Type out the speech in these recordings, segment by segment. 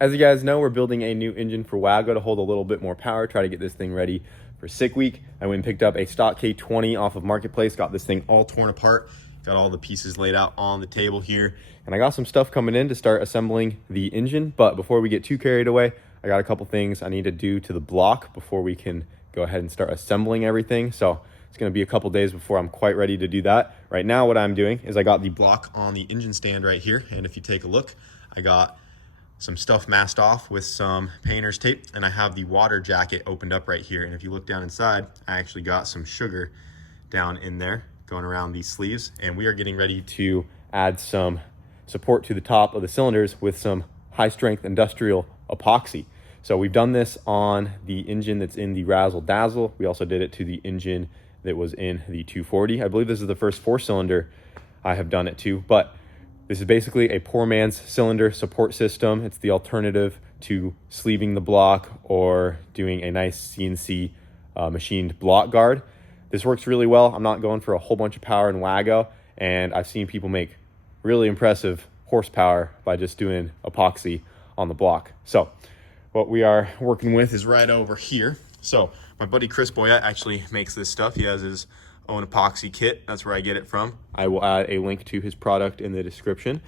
As you guys know, we're building a new engine for Wago to hold a little bit more power, try to get this thing ready for sick week. I went and picked up a stock K20 off of Marketplace, got this thing all torn apart, got all the pieces laid out on the table here, and I got some stuff coming in to start assembling the engine. But before we get too carried away, I got a couple things I need to do to the block before we can go ahead and start assembling everything. So it's gonna be a couple days before I'm quite ready to do that. Right now, what I'm doing is I got the block on the engine stand right here, and if you take a look, I got some stuff masked off with some painter's tape, and I have the water jacket opened up right here. And if you look down inside, I actually got some sugar down in there going around these sleeves, and we are getting ready to add some support to the top of the cylinders with some high strength industrial epoxy. So we've done this on the engine that's in the Razzle Dazzle. We also did it to the engine that was in the 240. I believe this is the first 4-cylinder I have done it to, but this is basically a poor man's cylinder support system. It's the alternative to sleeving the block or doing a nice CNC machined block guard. This works really well. I'm not going for a whole bunch of power in Wago, and I've seen people make really impressive horsepower by just doing epoxy on the block. So what we are working with is right over here. So my buddy Chris Boyette actually makes this stuff. He has his own epoxy kit. That's where I get it from. I will add a link to his product in the description,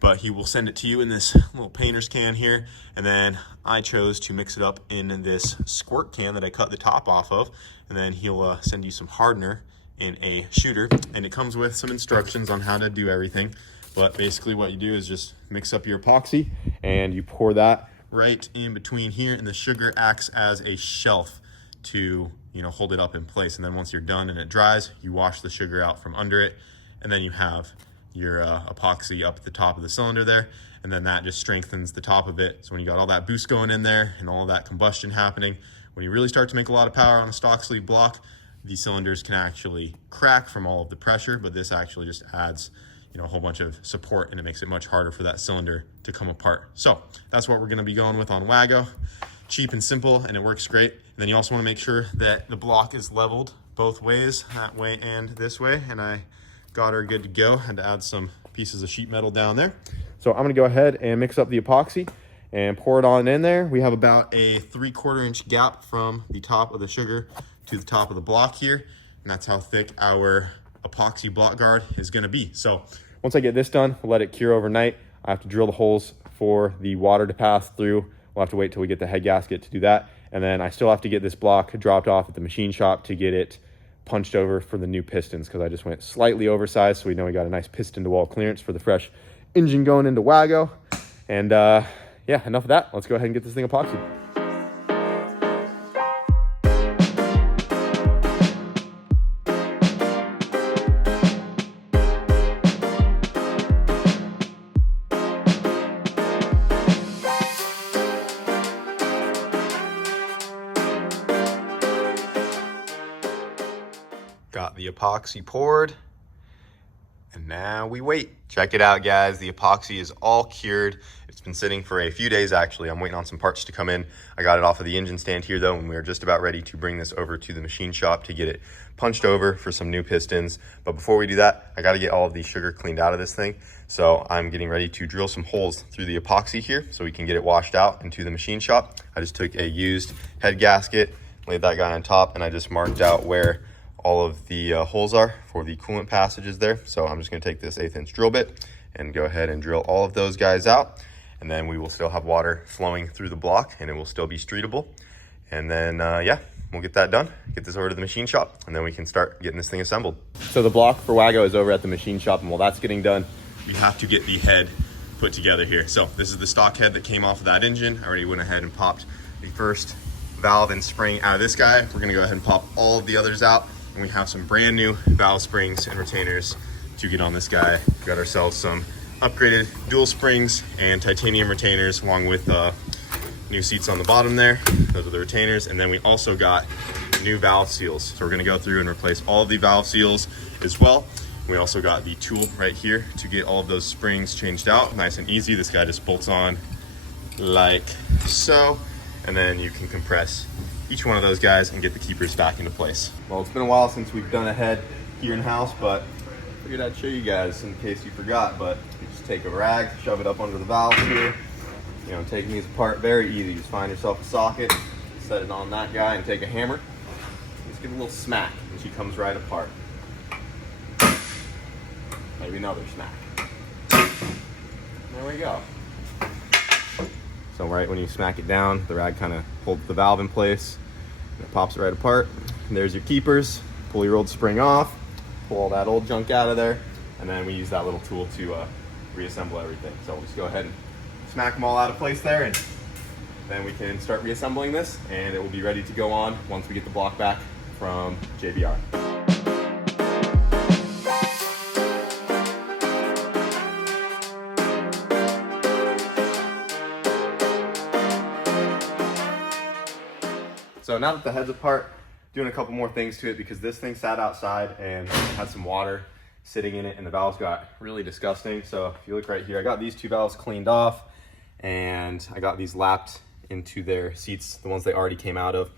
but he will send it to you in this little painter's can here. And then I chose to mix it up in this squirt can that I cut the top off of. And then he'll send you some hardener in a shooter, and it comes with some instructions on how to do everything. But basically what you do is just mix up your epoxy and you pour that right in between here, and the sugar acts as a shelf to hold it up in place. And then once you're done and it dries, you wash the sugar out from under it, and then you have your epoxy up at the top of the cylinder there, and then that just strengthens the top of it. So when you got all that boost going in there and all of that combustion happening, when you really start to make a lot of power on a stock sleeve block, these cylinders can actually crack from all of the pressure, but this actually just adds a whole bunch of support, and it makes it much harder for that cylinder to come apart. So that's what we're going to be going with on Wago. Cheap and simple, and it works great. And then you also want to make sure that the block is leveled both ways, that way and this way. And I got her good to go. Had to add some pieces of sheet metal down there. So I'm going to go ahead and mix up the epoxy and pour it on in there. We have about a 3/4 inch gap from the top of the sugar to the top of the block here, and that's how thick our epoxy block guard is going to be. So once I get this done, we'll let it cure overnight. I have to drill the holes for the water to pass through. We'll have to wait till we get the head gasket to do that. And then I still have to get this block dropped off at the machine shop to get it punched over for the new pistons, because I just went slightly oversized, so we know we got a nice piston to wall clearance for the fresh engine going into Wago. And yeah, enough of that. Let's go ahead and get this thing epoxied. Got the epoxy poured, and now we wait. Check it out, guys. The epoxy is all cured. It's been sitting for a few days, actually. I'm waiting on some parts to come in. I got it off of the engine stand here, though, and we are just about ready to bring this over to the machine shop to get it punched over for some new pistons. But before we do that, I got to get all of the sugar cleaned out of this thing. So I'm getting ready to drill some holes through the epoxy here so we can get it washed out into the machine shop. I just took a used head gasket, laid that guy on top, and I just marked out where all of the holes are for the coolant passages there. So I'm just going to take this 1/8 inch drill bit and go ahead and drill all of those guys out, and then we will still have water flowing through the block, and it will still be streetable. And then yeah, we'll get that done, get this over to the machine shop, and then we can start getting this thing assembled. So the block for Wago is over at the machine shop, and while that's getting done, we have to get the head put together here. So this is the stock head that came off of that engine. I already went ahead and popped the first valve and spring out of this guy. We're going to go ahead and pop all of the others out, and we have some brand new valve springs and retainers to get on this guy. We got ourselves some upgraded dual springs and titanium retainers, along with new seats on the bottom there. Those are the retainers. And then we also got new valve seals. So we're gonna go through and replace all of the valve seals as well. We also got the tool right here to get all of those springs changed out. Nice and easy. This guy just bolts on like so, and then you can compress each one of those guys and get the keepers back into place. Well, it's been a while since we've done a head here in house, but I figured I'd show you guys in case you forgot. But you just take a rag, shove it up under the valves here, You know, taking these apart, very easy. Just find yourself a socket, set it on that guy, and take a hammer. Just give it a little smack, and she comes right apart. Maybe another smack. There we go. So right when you smack it down, the rag kind of holds the valve in place, and it pops it right apart. And there's your keepers. Pull your old spring off, pull all that old junk out of there, and then we use that little tool to reassemble everything. So we'll just go ahead and smack them all out of place there, and then we can start reassembling this, and it will be ready to go on once we get the block back from JBR. So now that the head's apart, doing a couple more things to it because this thing sat outside and had some water sitting in it, and the valves got really disgusting. So if you look right here, I got these two valves cleaned off, and I got these lapped into their seats, the ones they already came out of.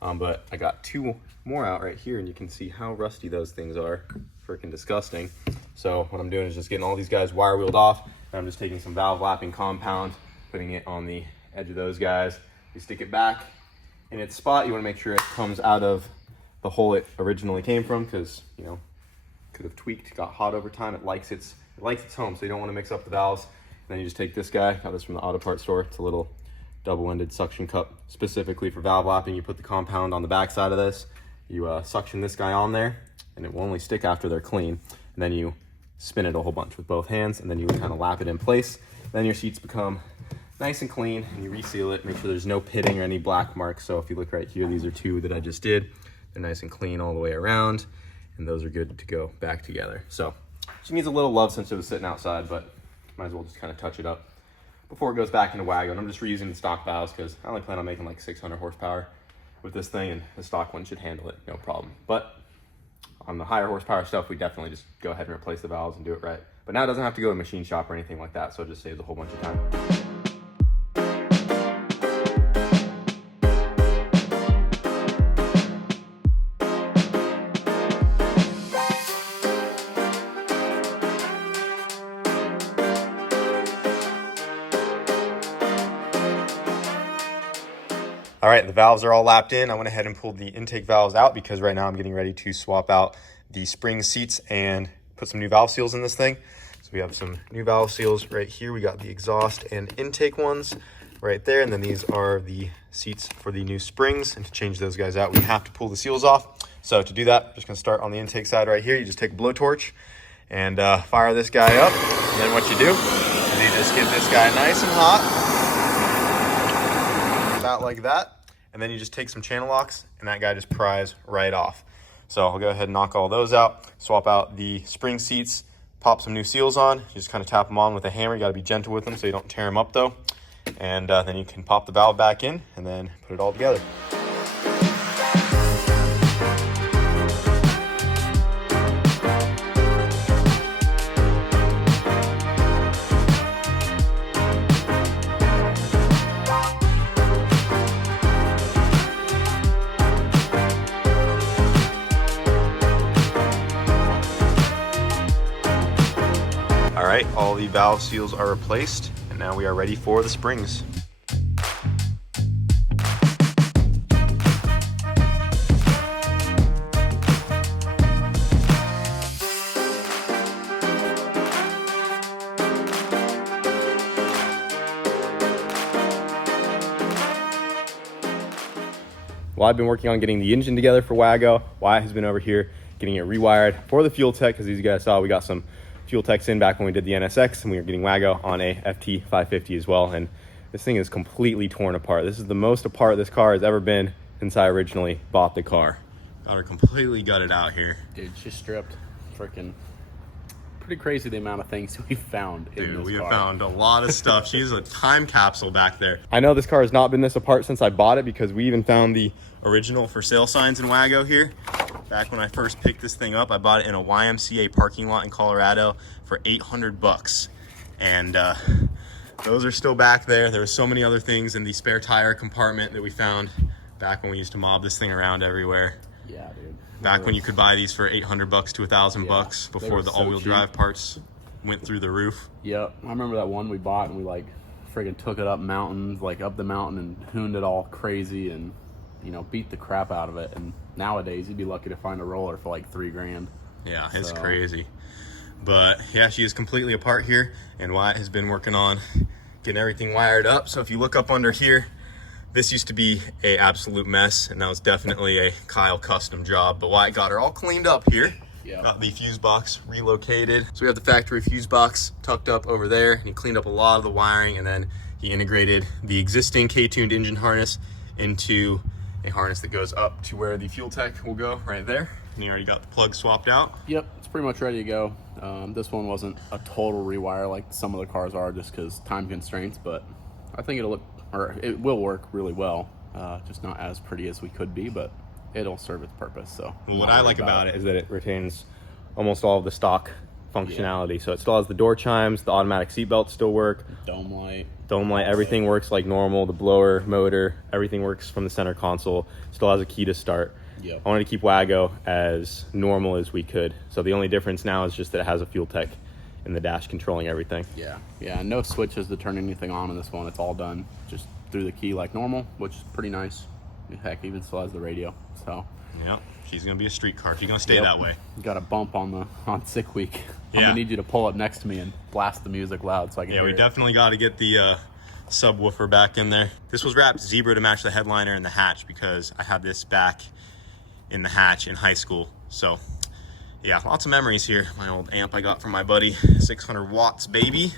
But I got two more out right here, and you can see how rusty those things are. Freaking disgusting. So what I'm doing is just getting all these guys wire wheeled off, and I'm just taking some valve lapping compound, putting it on the edge of those guys. You stick it back in its spot. You want to make sure it comes out of the hole it originally came from, because, you know, could have tweaked, got hot over time. It likes its home, so you don't want to mix up the valves. And then you just take this guy, got this from the auto parts store. It's a little double-ended suction cup specifically for valve lapping. You put the compound on the back side of this, you suction this guy on there, and it will only stick after they're clean. And then you spin it a whole bunch with both hands, and then you kind of lap it in place. Then your seats become nice and clean, and you reseal it, make sure there's no pitting or any black marks. So if you look right here, these are two that I just did. They're nice and clean all the way around, and those are good to go back together. So she needs a little love since it was sitting outside, but might as well just kind of touch it up before it goes back into Wago. And I'm just reusing the stock valves because I only plan on making like 600 horsepower with this thing, and the stock one should handle it, no problem. But on the higher horsepower stuff, we definitely just go ahead and replace the valves and do it right. But now it doesn't have to go to a machine shop or anything like that, so it just saves a whole bunch of time. All right, the valves are all lapped in. I went ahead and pulled the intake valves out because right now I'm getting ready to swap out the spring seats and put some new valve seals in this thing. So we have some new valve seals right here. We got the exhaust and intake ones right there. And then these are the seats for the new springs. And to change those guys out, we have to pull the seals off. So to do that, I'm just gonna start on the intake side right here. You just take a blowtorch and fire this guy up. And then what you do is you just get this guy nice and hot. About like that. And then you just take some channel locks, and that guy just pries right off. So I'll go ahead and knock all those out, swap out the spring seats, pop some new seals on. You just kind of tap them on with a hammer. You got to be gentle with them so you don't tear them up though. And then you can pop the valve back in and then put it all together. All right, all the valve seals are replaced, and now we are ready for the springs. Well, I've been working on getting the engine together for Wago. Wyatt has been over here getting it rewired for the fuel tech, because as you guys saw, we got some fuel techs in back when we did the NSX, and we were getting Wago on a FT 550 as well. And this thing is completely torn apart. This is the most apart this car has ever been since I originally bought the car. Got her completely gutted out here. Dude, she's stripped. Freaking pretty crazy the amount of things we found in this car. Dude, we have found a lot of stuff. She's a time capsule back there. I know this car has not been this apart since I bought it, because we even found the original for sale signs in Wago here. Back when I first picked this thing up, I bought it in a YMCA parking lot in Colorado for $800. And those are still back there. There were so many other things in the spare tire compartment that we found back when we used to mob this thing around everywhere. Yeah, dude. Back when you could buy these for $800 to $1,000 before the all-wheel drive parts went through the roof. Yep, I remember that one we bought and we like friggin' took it up mountains, like up the mountain, and hooned it all crazy, and you know, beat the crap out of it. And nowadays, you'd be lucky to find a roller for like $3,000. Yeah, it's So crazy. But yeah, she is completely apart here, and Wyatt has been working on getting everything wired up. So if you look up under here, this used to be a absolute mess, and that was definitely a Kyle custom job. But Wyatt got her all cleaned up here. Yeah. Got the fuse box relocated. So we have the factory fuse box tucked up over there, and he cleaned up a lot of the wiring, and then he integrated the existing K-tuned engine harness into a harness that goes up to where the fuel tech will go right there. And he already got the plug swapped out. Yep, it's pretty much ready to go. This one wasn't a total rewire like some of the cars are, just because time constraints, but I think it will work really well. Just not as pretty as we could be, but it'll serve its purpose. So Well, what I like about it Is that it retains almost all of the stock functionality. So it still has the door chimes, the automatic seat belts still work, dome light, everything works like normal, the blower, motor, everything works from the center console, still has a key to start. Yep. I wanted to keep Wago as normal as we could. So the only difference now is just that it has a fuel tech in the dash controlling everything. Yeah, no switches to turn anything on in this one. It's all done just through the key like normal, which is pretty nice. Heck, even still has the radio. So Yep, she's gonna be a street car. She's gonna stay that way. got a bump on sick week. I'm Yeah. gonna need you to pull up next to me and blast the music loud so I can Yeah, hear we it. definitely got to get the subwoofer back in there. This was wrapped zebra to match the headliner and the hatch, because I had this back in the hatch in high school. So yeah, lots of memories here. My old amp I got from my buddy, 600 watts baby.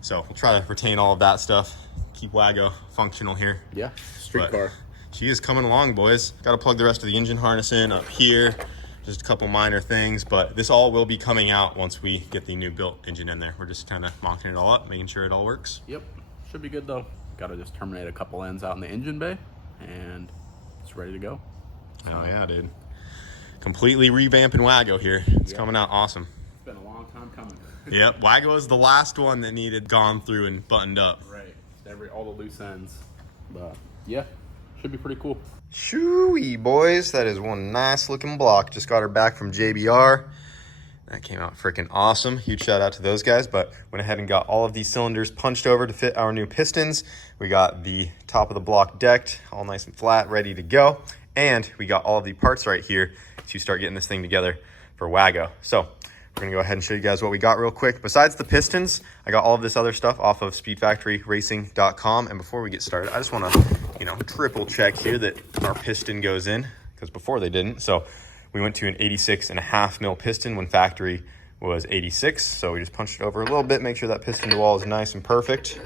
So we'll try to retain all of that stuff, keep Wago functional here. Yeah, street But car. she is coming along, boys. Got to plug the rest of the engine harness in up here. Just a couple minor things, but this all will be coming out once we get the new built engine in there. We're just kind of mocking it all up, making sure it all works. Yep, should be good though. Got to just terminate a couple ends out in the engine bay, and it's ready to go. Oh yeah, dude. Completely revamping Wago here. It's coming out awesome. It's been a long time coming. Yep, Wago is the last one that needed gone through and buttoned up. Right, all the loose ends, but yeah, should be pretty cool. Shooey, boys. That is one nice looking block. Just got her back from JBR. That came out freaking awesome. Huge shout out to those guys. But went ahead and got all of these cylinders punched over to fit our new pistons. We got the top of the block decked, all nice and flat, ready to go. And we got all of the parts right here to start getting this thing together for Wago. So we're gonna go ahead and show you guys what we got real quick. Besides the pistons, I got all of this other stuff off of speedfactoryracing.com. And before we get started, I just wanna, triple check here that our piston goes in, because before they didn't. So we went to an 86.5 mil piston when factory was 86. So we just punched it over a little bit, make sure that piston to wall is nice and perfect.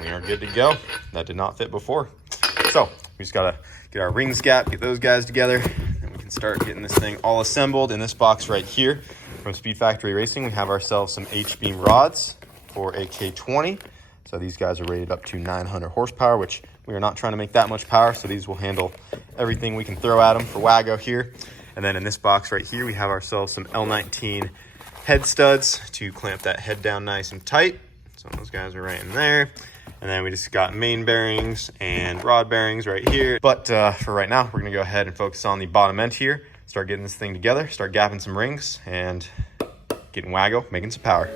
We are good to go. That did not fit before. So we just gotta get our rings gap, get those guys together, and we can start getting this thing all assembled. In this box right here from Speed Factory Racing, we have ourselves some H-beam rods for a K20. So these guys are rated up to 900 horsepower, which we are not trying to make that much power. So these will handle everything we can throw at them for Wago here. And then in this box right here, we have ourselves some L19 head studs to clamp that head down nice and tight. So those guys are right in there. And then we just got main bearings and rod bearings right here. But for right now, we're gonna go ahead and focus on the bottom end here, start getting this thing together, start gapping some rings, and getting Wago, making some power.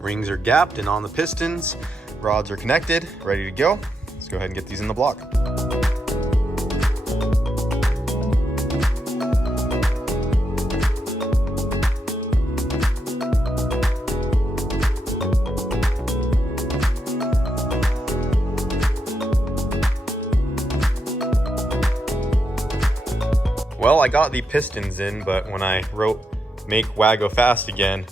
Rings are gapped and on the pistons. Rods are connected, ready to go. Let's go ahead and get these in the block. Well, I got the pistons in, but when I wrote make Wago fast again,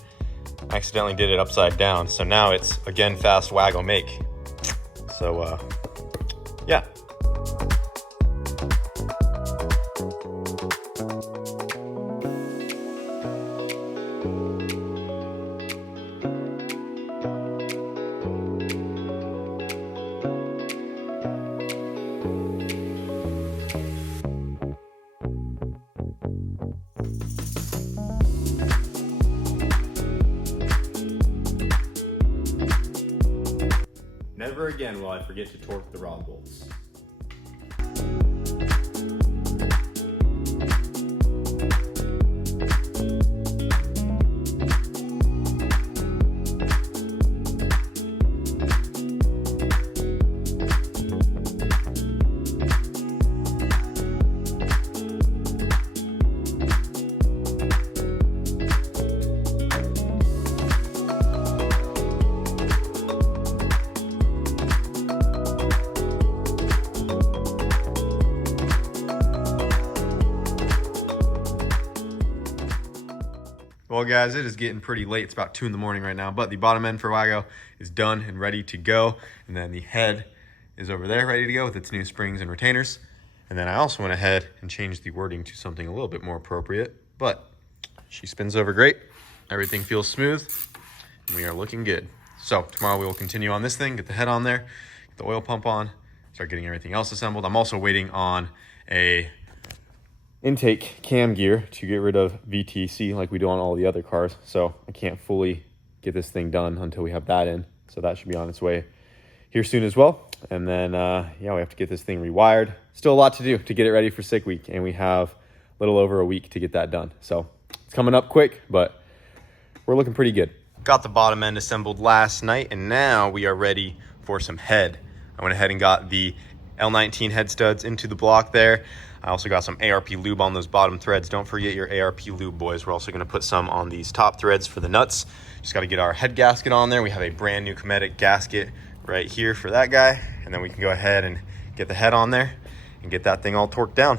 I accidentally did it upside down. So now it's again fast Wago make. So yeah. again while I forget to torque the rod bolts. Well guys, it is getting pretty late. It's about 2 in the morning right now, but the bottom end for Wago is done and ready to go. And then the head is over there ready to go with its new springs and retainers. And then I also went ahead and changed the wording to something a little bit more appropriate, but she spins over great. Everything feels smooth and we are looking good. So tomorrow we will continue on this thing, get the head on there, get the oil pump on, start getting everything else assembled. I'm also waiting on a intake cam gear to get rid of VTC like we do on all the other cars. So I can't fully get this thing done until we have that in. So that should be on its way here soon as well. And then, yeah, we have to get this thing rewired. Still a lot to do to get it ready for sick week. And we have a little over a week to get that done. So it's coming up quick, but we're looking pretty good. Got the bottom end assembled last night and now we are ready for some head. I went ahead and got the L19 head studs into the block there. I also got some ARP lube on those bottom threads. Don't forget your ARP lube, boys. We're also gonna put some on these top threads for the nuts. Just gotta get our head gasket on there. We have a brand new Cometic gasket right here for that guy. And then we can go ahead and get the head on there and get that thing all torqued down.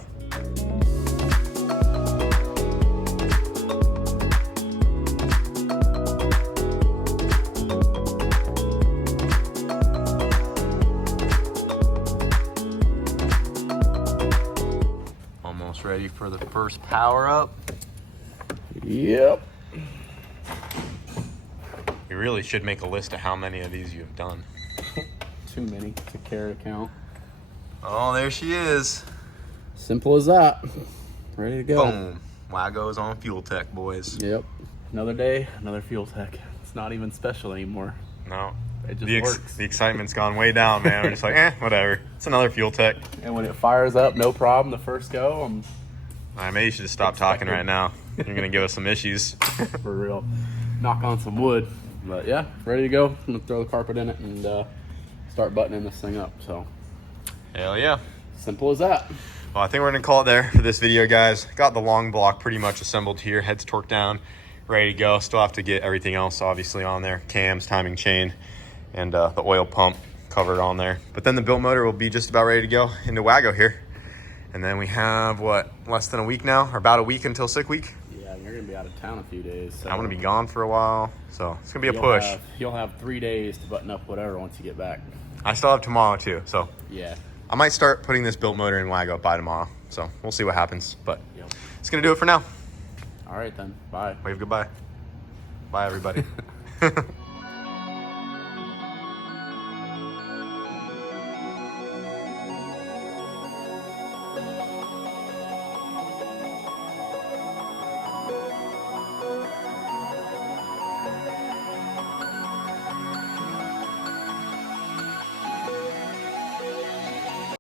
Ready for the first power up. Yep. You really should make a list of how many of these you have done. Too many to care to count. Oh, there she is. Simple as that. Ready to go. Boom. Wago's on Fuel Tech, boys. Yep. Another day, another Fuel Tech. It's not even special anymore. No. It just works. The excitement's gone way down, man. We're just like, whatever. It's another Fuel Tech. And when it fires up, no problem. The first go, I'm Maybe you should just stop talking right now. You're going to give us some issues. for real. Knock on some wood. But yeah, ready to go. I'm going to throw the carpet in it and start buttoning this thing up. So Hell yeah. simple as that. Well, I think we're going to call it there for this video, guys. Got the long block pretty much assembled here. Head's torqued down, ready to go. Still have to get everything else obviously on there. Cams, timing chain, and the oil pump covered on there. But then the built motor will be just about ready to go into Wago here. And then we have, what, less than a week now? Or about a week until sick week? Yeah, you're going to be out of town a few days. So I'm going to be gone for a while. So it's going to be a push. You'll have 3 days to button up whatever once you get back. I still have tomorrow too. So Yeah. I might start putting this built motor in Wago by tomorrow. So we'll see what happens. But Yep. it's going to do it for now. All right then. Bye. Wave goodbye. Bye, everybody.